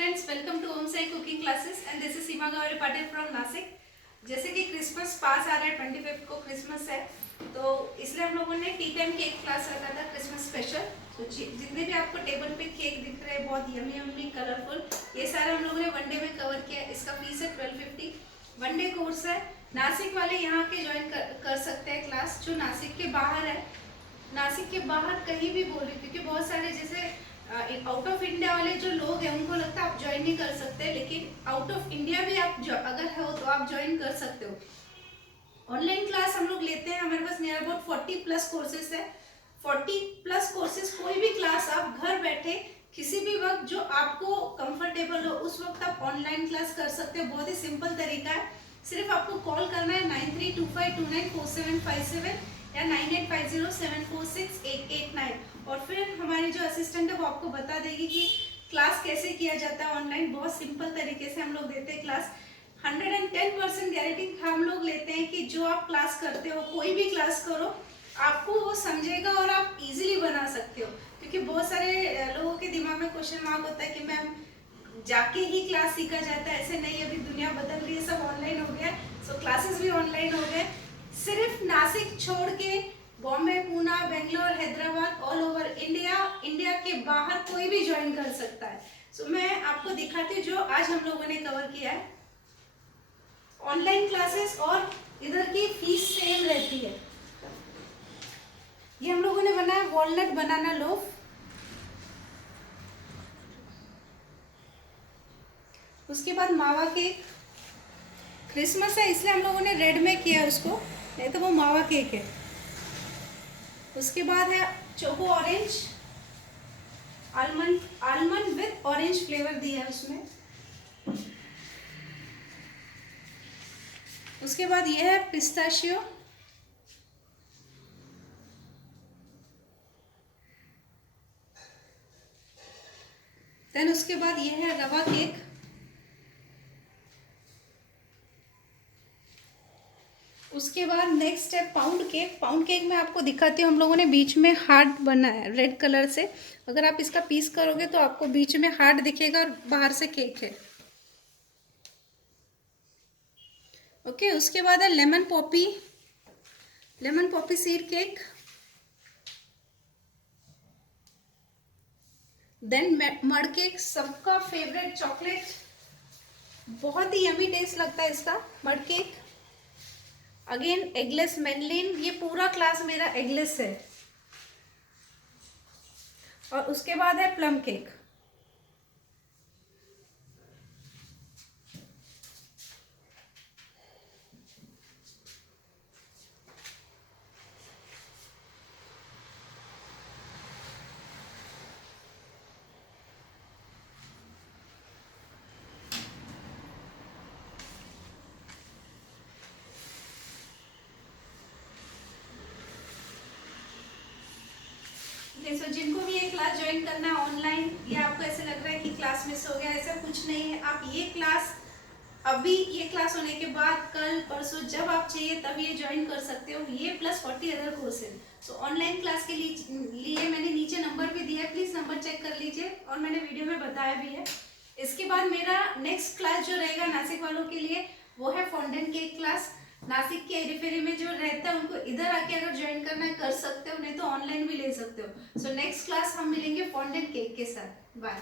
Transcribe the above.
friends, welcome to Om Sai Cooking Classes and this is Seema Gawari Patel from Nasik। जैसे कि Christmas पास आ रहा है, 25 को Christmas है, तो इसलिए हम लोगों ने टी टाइम केक क्लास रखा था क्रिसमस स्पेशल। तो जितने भी आपको टेबल पे केक दिख रहे हैं बहुत यमी यमी कलरफुल, ये सारा हम लोगों ने वन डे में कवर किया। इसका फीस है 1250, वन डे कोर्स है। नासिक वाले यहाँ के ज्वाइन कर सकते हैं क्लास। जो नासिक के बाहर है, नासिक के बाहर कहीं भी बोले, क्योंकि बहुत सारे जैसे आउट ऑफ इंडिया वाले जो लोग हैं उनको लगता है आप ज्वाइन नहीं कर सकते, लेकिन आउट ऑफ इंडिया भी आप अगर हो तो आप ज्वाइन कर सकते हो। ऑनलाइन क्लास हम लोग लेते हैं, हमारे पास नियर अबाउट 40 प्लस कोर्सेज है। 40 प्लस कोर्सेज, कोई भी क्लास आप घर बैठे किसी भी वक्त जो आपको कंफर्टेबल हो उस वक्त आप ऑनलाइन क्लास कर सकते हो। बहुत ही सिंपल तरीका है, सिर्फ आपको कॉल करना है 9325294757 या 9850746889 और फिर हमारी जो असिस्टेंट है वो आपको बता देगी कि क्लास कैसे किया जाता है ऑनलाइन। बहुत सिंपल तरीके से हम लोग देते हैं क्लास। 110% गारंटी हम लोग लेते हैं कि जो आप क्लास करते हो, कोई भी क्लास करो, आपको वो समझेगा और आप इजीली बना सकते हो। क्योंकि बहुत सारे लोगों के दिमाग में क्वेश्चन मार्क होता है कि मैम जाके ही क्लास सीखा जाता है। ऐसे नहीं, अभी दुनिया बदल रही है, सब ऑनलाइन हो गया। सो क्लासेस भी ऑनलाइन हो गए। सिर्फ नासिक छोड़ के Bombay, Poona, Bangalore, Hyderabad, all over India के बाहर कोई भी ज्वाइन कर सकता है। सो मैं आपको दिखाती हूँ जो आज हम लोगों ने कवर किया है। ऑनलाइन क्लासेस और इधर की फीस सेम रहती है। ये हम लोगों ने बनाया वॉलनट बनाना लोफ। उसके बाद मावा केक। क्रिसमस है इसलिए हम लोगों ने रेड में किया उसको, नहीं तो वो मावा केक है। उसके बाद है choco orange, almond with orange flavour दिया है उसमें। उसके बाद ये है पिस्ताशियो। देन उसके बाद ये है रवा केक। उसके बाद नेक्स्ट है पाउंड केक। पाउंड केक में आपको दिखाती हूँ, हम लोगों ने बीच में हार्ट बनाया है रेड कलर से। अगर आप इसका पीस करोगे तो आपको बीच में हार्ट दिखेगा और बाहर से केक है। ओके, उसके बाद है lemon poppy seed cake. Then mud cake, सबका फेवरेट चॉकलेट, बहुत ही यमी टेस्ट लगता है इसका मड केक। अगेन एगलेस मैनलिन, ये पूरा क्लास मेरा एगलेस है। और उसके बाद है प्लम केक। सो जिनको भी ये क्लास ज्वाइन करना है ऑनलाइन, या आपको ऐसे लग रहा है कि क्लास मिस हो गया, ऐसा कुछ नहीं है। आप ये क्लास अभी, ये क्लास होने के बाद कल परसों जब आप चाहिए तब ये ज्वाइन कर सकते हो। ये प्लस 40 अदर कोर्सेज। सो ऑनलाइन क्लास के लिए मैंने नीचे नंबर भी दिया है, प्लीज नंबर चेक कर लीजिए और मैंने वीडियो में बताया भी है। इसके बाद मेरा नेक्स्ट क्लास जो रहेगा नासिक वालों के लिए वो है फॉन्डेंट केक क्लास। नासिक के एरिफेरी में जो रहता है उनको इधर आके अगर ज्वाइन करना है कर सकते हो, नहीं तो ऑनलाइन भी ले सकते हो। सो नेक्स्ट क्लास हम मिलेंगे फॉन्डेंट केक के साथ। बाय।